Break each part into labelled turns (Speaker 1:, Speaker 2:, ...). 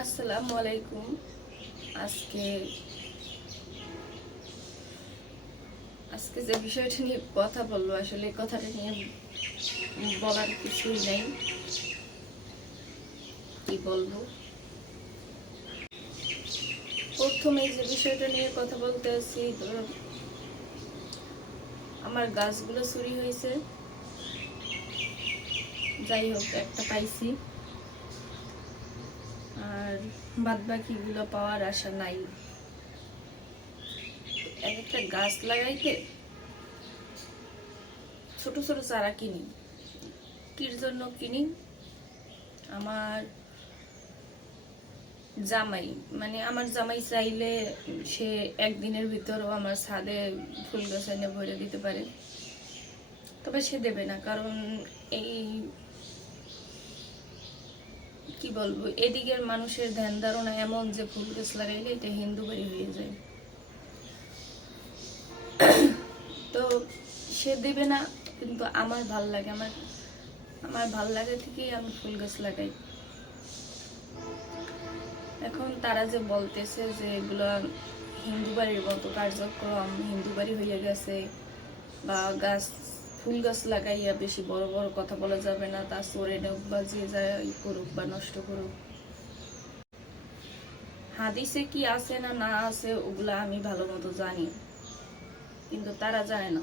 Speaker 1: আসসালামু আলাইকুম। আজকে আজকে যে বিষয়টা নিয়ে কথা বলব, আসলে কথাটা নিয়ে বলার কিছুই নেই। কি বলব? প্রথমে যে বিষয়টা নিয়ে কথা বলতে আসি আমার গাছগুলো চুরি হয়েছে। যাই হোক, একটা পাইছি। আর বাদ বাকিগুলো পাওয়ার আশা নাই। এক একটা গাছ লাগাইতে ছোট ছোট চারা কিনি। কির জন্য কিনি? আমার জামাই মানে আমার জামাই চাইলে সে একদিনের ভিতরও আমার ছাদে ফুল গাছ এনে ভরে দিতে পারে। তবে সে দেবে না, কারণ এই কি বলব? এদিকের মানুষের ধ্যান ধারণা এমন যে ফুল গাছ লাগাইলে এটা হিন্দু বাড়ি হয়ে যায়। তো সে দেবে না, কিন্তু আমার ভালো লাগে। আমার আমার ভালো লাগে থেকেই আমি ফুল গাছ লাগাই। এখন তারা যে বলতেছে যে এগুলো হিন্দু বাড়ির মতো কার্যক্রম, হিন্দু বাড়ি হয়ে গেছে বা গাছ ফুল গাছ লাগাইয়া বেশি বড় বড় কথা বলা যাবে না, তা সরে নেক বা যে যা ই করুক বা নষ্ট করুক। হাদিসে কি আছে না না আছে ওগুলা আমি ভালো মতো জানি, কিন্তু তারা জানে না।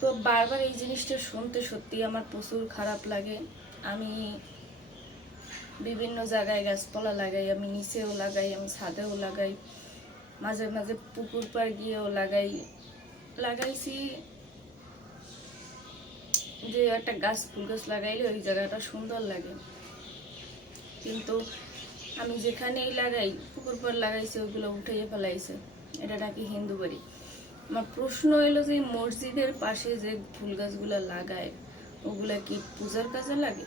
Speaker 1: তো বারবার এই জিনিসটা শুনতে সত্যি আমার প্রচুর খারাপ লাগে। আমি বিভিন্ন জায়গায় গাছপালা লাগাই, আমি নিচেও লাগাই, আমি ছাদেও লাগাই। মাঝে মাঝে পুকুর পাড় গিয়েও লাগাই, লাগাইছি। যে একটা গাছ, ফুল গাছ লাগাইলে ওই জায়গাটা সুন্দর লাগে। কিন্তু আমি যেখানেই লাগাই, পুকুর পাড় লাগাইছি, ওগুলো উঠাইয়ে ফেলাইছে। এটা নাকি হিন্দু বাড়ি। আমার প্রশ্ন এলো যে মসজিদের পাশে যে ফুল গাছগুলো লাগায়, ওগুলা কি পূজার কাজে লাগে?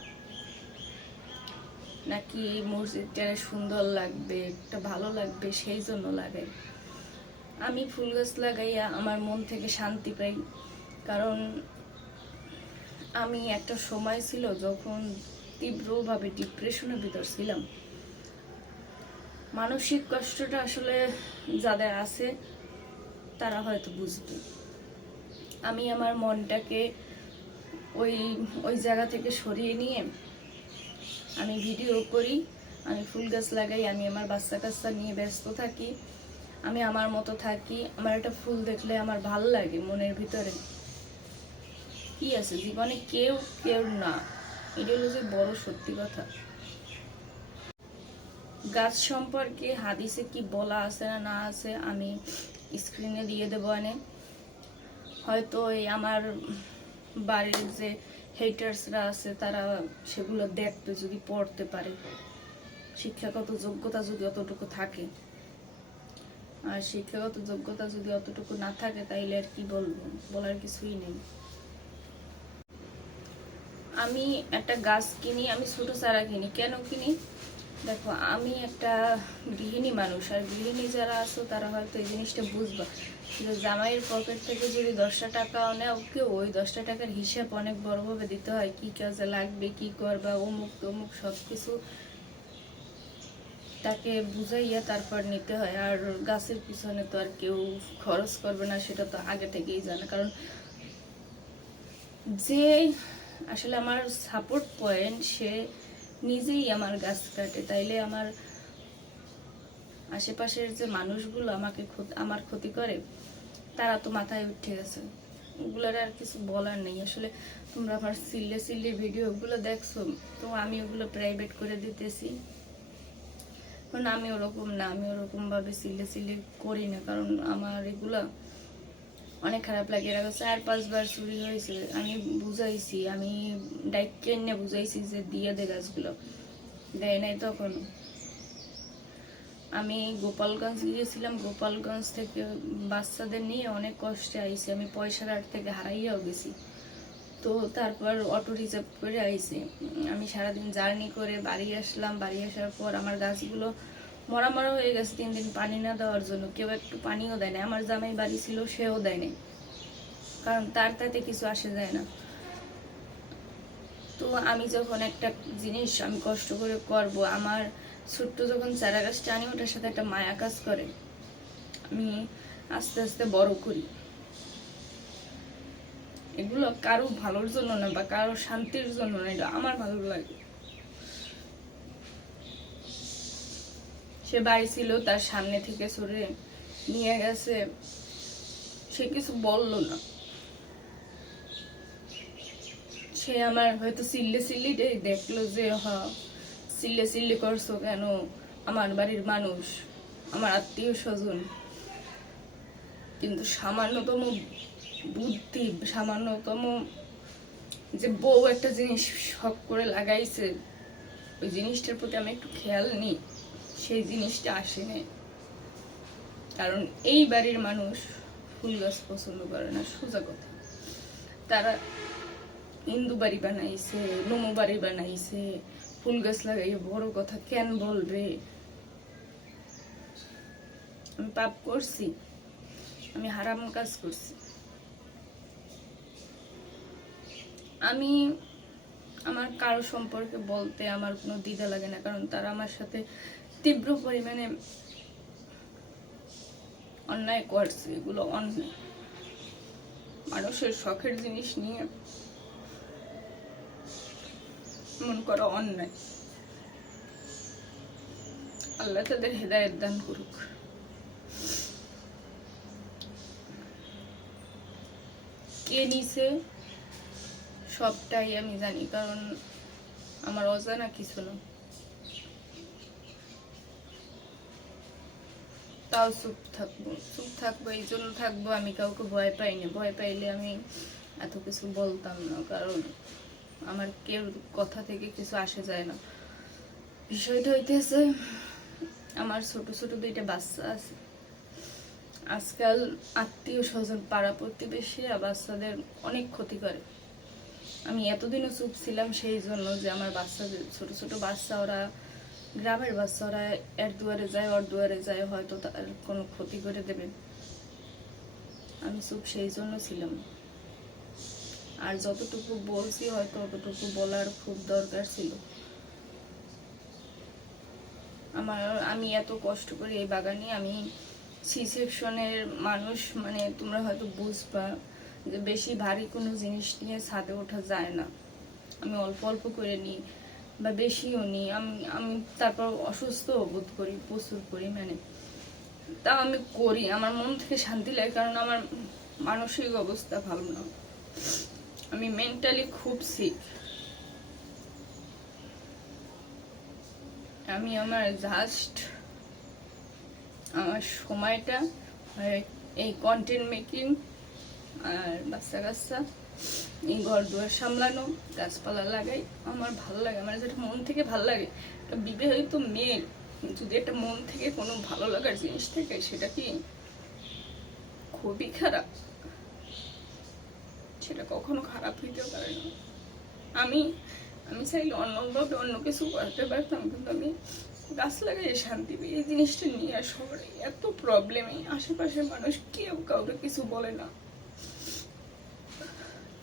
Speaker 1: নাকি এই মসজিদটা সুন্দর লাগবে, একটা ভালো লাগবে, সেই জন্য লাগাই আমি ফুল গাছ লাগাইয়া আমার মন থেকে শান্তি পাই। কারণ আমি একটা সময় ছিল যখন তীব্রভাবে ডিপ্রেশনের ভিতর ছিলাম। মানসিক কষ্টটা আসলে যাদের আছে, তারা হয়তো বুঝবে। আমি আমার মনটাকে ওই ওই জায়গা থেকে সরিয়ে নিয়ে আমি ভিডিও করি, আমি ফুল গাছ লাগাই, আমি আমার বাচ্চা কাচ্চা নিয়ে ব্যস্ত থাকি। আমি আমার মতো থাকি, আমার একটা ফুল দেখলে আমার ভালো লাগে মনের ভিতরে। কি আছে? জীবনে কেউ কেউ না। এটা হলো যে বড় সত্যি কথা। গাছ সম্পর্কে হাদিসে কি বলা আছে না না আছে আমি স্ক্রিনে দিয়ে দেবো এনে। হয়তো এই আমার বাড়ির যে হেটার্সরা আছে, তারা সেগুলো দেখবে যদি পড়তে পারে। শিক্ষাগত যোগ্যতা যদি অতটুকু থাকে। আর শিক্ষাগত যোগ্যতা যদি অতটুকু না থাকে, তাইলে আর কি বলব? বলার কিছুই নেই। আমি একটা গাছ কিনি, আমি ছোট চারা কিনি। কেন কিনি? দেখো, আমি একটা গৃহিণী মানুষ, আর গৃহিণী যারা আছো, তারা হয়তো এই জিনিসটা বুঝবা। যে জামাইয়ের পকেট থেকে যদি দশটা টাকাও নেও কেউ ওই দশটা টাকার হিসাব অনেক বড়ভাবে দিতে হয়। কি কাজে লাগবে, কি করবা অমুক তমুক সব কিছু তাকে বুঝাইয়া তারপর নিতে হয়। আর গাছের পিছনে তো আর কেউ খরচ করবে না, সেটা তো আগে থেকেই জানে। কারণ যে আসলে আমার সাপোর্ট পয়েন্ট সে নিজেই আমার গাছ কাটে। তাইলে আমার আশেপাশের যে মানুষগুলো আমাকে আমার ক্ষতি করে, তারা তো মাথায় উঠে গেছে। ওগুলোর আর কিছু বলার নেই। আসলে তোমরা আমার সিল্লে সিল্লে ভিডিও ওগুলো দেখছ, তো আমি ওগুলো প্রাইভেট করে দিতেছি। কারণ আমি ওরকম না, আমি ওরকম ভাবে সিলে সিলে করি না, কারণ আমার এগুলো অনেক খারাপ লাগে। এর চার, পাঁচবার চুরি হয়েছে, আমি বুঝাইছি, আমি ডাইকে নিয়ে বুঝাইছি যে দিয়ে দে গাছগুলো। দেয় নাই তখন। আমি গোপালগঞ্জ গিয়েছিলাম, গোপালগঞ্জ থেকে বাচ্চাদের নিয়ে অনেক কষ্টে আইছি, আমি পয়সার আট থেকে হারাইয়াও গেছি। তো তারপর অটো রিজার্ভ করে আইছি। আমি সারাদিন জার্নি করে বাড়ি আসলাম, বাড়ি আসার পর আমার গাছগুলো মরা মরা হয়ে গেছে, তিন দিন পানি না দেওয়ার জন্য। কেউ একটু পানিও দেয় না আমার জামাই বাড়ি ছিল, সেও দেয় নাই। কারণ তার তাতে কিছু আসে যায় না। তো আমি যখন একটা জিনিস আমি কষ্ট করে করব, আমার ছোট্ট যখন চারা গাছটা আনি, ওটার সাথে একটা মায়া কাজ করে। আমি আস্তে আস্তে বড় করি। এগুলো কারও ভালোর জন্য না বা কারও শান্তির জন্য না এটা আমার ভালো লাগে। সে বাড়ি ছিল, তার সামনে থেকে সরে নিয়ে গেছে। সে কিছু বলল না। সে আমার হয়তো সিল্লে সিল্লিটাই দেখল যে, হ, সিল্লে সিল্লি করছ কেন? আমার বাড়ির মানুষ, আমার আত্মীয় স্বজন। কিন্তু সামান্যতম বুদ্ধি সামান্যতম যে বউ একটা জিনিস শখ করে লাগাইছে, ওই জিনিসটার প্রতি আমি একটু খেয়াল নিই, সেই জিনিসটা আসেনি। কারণ এই বাড়ির মানুষ ফুল গাছ পছন্দ করে না, সোজা কথা। তারা হিন্দু বাড়ি বানাইছে, নোমো বাড়ি বানাইছে, ফুল গাছ লাগাইয়ে বড় কথা কেন বলবে? আমি পাপ করছি, আমি হারাম কাজ করছি। আমি আমার কারও সম্পর্কে বলতে আমার কোনো দ্বিধা লাগে না, কারণ তারা আমার সাথে তীব্র পরিমাণে অন্যায় করছে। এগুলো অন্যায় মানুষের শখের জিনিস নিয়ে মন করা অন্যায়। আল্লাহ তাদের হেদায়ত দান করুক। কে নিছে? সবটাই আমি জানি, কারণ আমার অজানা কিছু না। তাও চুপ থাকব চুপ থাকব, এই জন্য থাকব, আমি কাউকে ভয় পাই না। ভয় পাইলে আমি এত কিছু বলতাম না, কারণ আমার কেউ কথা থেকে কিছু আসে যায় না। বিষয়টা হইতেছে, আমার ছোট ছোট দুইটা বাচ্চা আছে। আজকাল আত্মীয় স্বজন পাড়া প্রতিবেশী আর বাচ্চাদের অনেক ক্ষতি করে। আমি এতদিনও চুপ ছিলাম সেই জন্য যে আমার বাচ্চাদের ছোট ছোট বাচ্চা, ওরা গ্রামের বাচ্চা, ওরা এর দুয়ারে যায়, ওর দুয়ারে যায়, হয়তো তার কোনো ক্ষতি করে দেবে। আমি চুপ সেই জন্য ছিলাম। আর যতটুকু বলছি, হয়তো অতটুকু বলার খুব দরকার ছিল। আমার, আমি এত কষ্ট করি এই বাগানে, আমি সি সেকশনের মানুষ মানে তোমরা হয়তো বুঝবা। যে বেশি ভারী কোনো জিনিস নিয়ে ছাদে ওঠা যায় না। আমি অল্প অল্প করে নিই বা বেশিও নিই। আমি আমি তারপর অসুস্থ বোধ করি, প্রচুর পরিমাণে। তাও আমি করি, আমার মন থেকে শান্তি লাগে, কারণ আমার মানসিক অবস্থা ভালো না। আমি মেন্টালি খুব সিক আমি আমার জাস্ট আমার সময়টা, এই কন্টেন্ট মেকিং আর বাচ্চা কাচ্চা, এই ঘর দুয়ার সামলানো, গাছপালা লাগাই, আমার ভালো লাগে, আমার যেটা মন থেকে ভালো লাগে, একটা বিবাহিত মেয়ের যদি একটা মন থেকে কোনো ভালো লাগার জিনিস থাকে, সেটা কি খুবই খারাপ? সেটা কখনো খারাপ হইতেও পারে না। আমি আমি চাইলে অন্যভাবে অন্য কিছু করতে পারতাম, কিন্তু আমি গাছ লাগাই শান্তি পাই এই জিনিসটা নিয়ে আর শহরে এত প্রবলেমে আশেপাশের মানুষ কেউ কাউকে কিছু বলে না।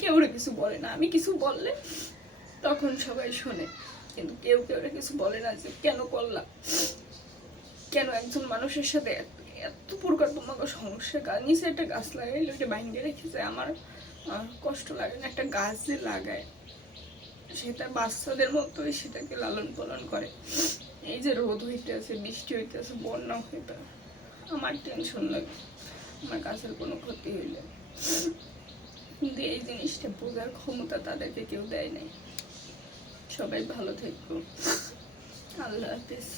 Speaker 1: কেউ কিছু বলে না। আমি কিছু বললে তখন সবাই শোনে। কিন্তু কেউ কেউ কিছু বলে না যে, কেন করলাম কেন একজন মানুষের সাথে এত- প্রকার তোমাকে সমস্যা গাছ নিচে একটা গাছ লাগাইলে ওইটা বাইন্ডে রেখেছে আমার কষ্ট লাগে না। একটা গাছ যে লাগায়, সেটা বাচ্চাদের মতোই সেটাকে লালন পালন করে। এই যে রোদ হইতে আছে বৃষ্টি হইতে আছে বন্যা হইতে আমার টেনশন লাগে। আমার গাছের কোনো ক্ষতি হইলে। কিন্তু এই জিনিসটা বোঝার ক্ষমতা তাদেরকে কেউ দেয় নাই। সবাই ভালো থাকব আল্লাহ হাফিজ।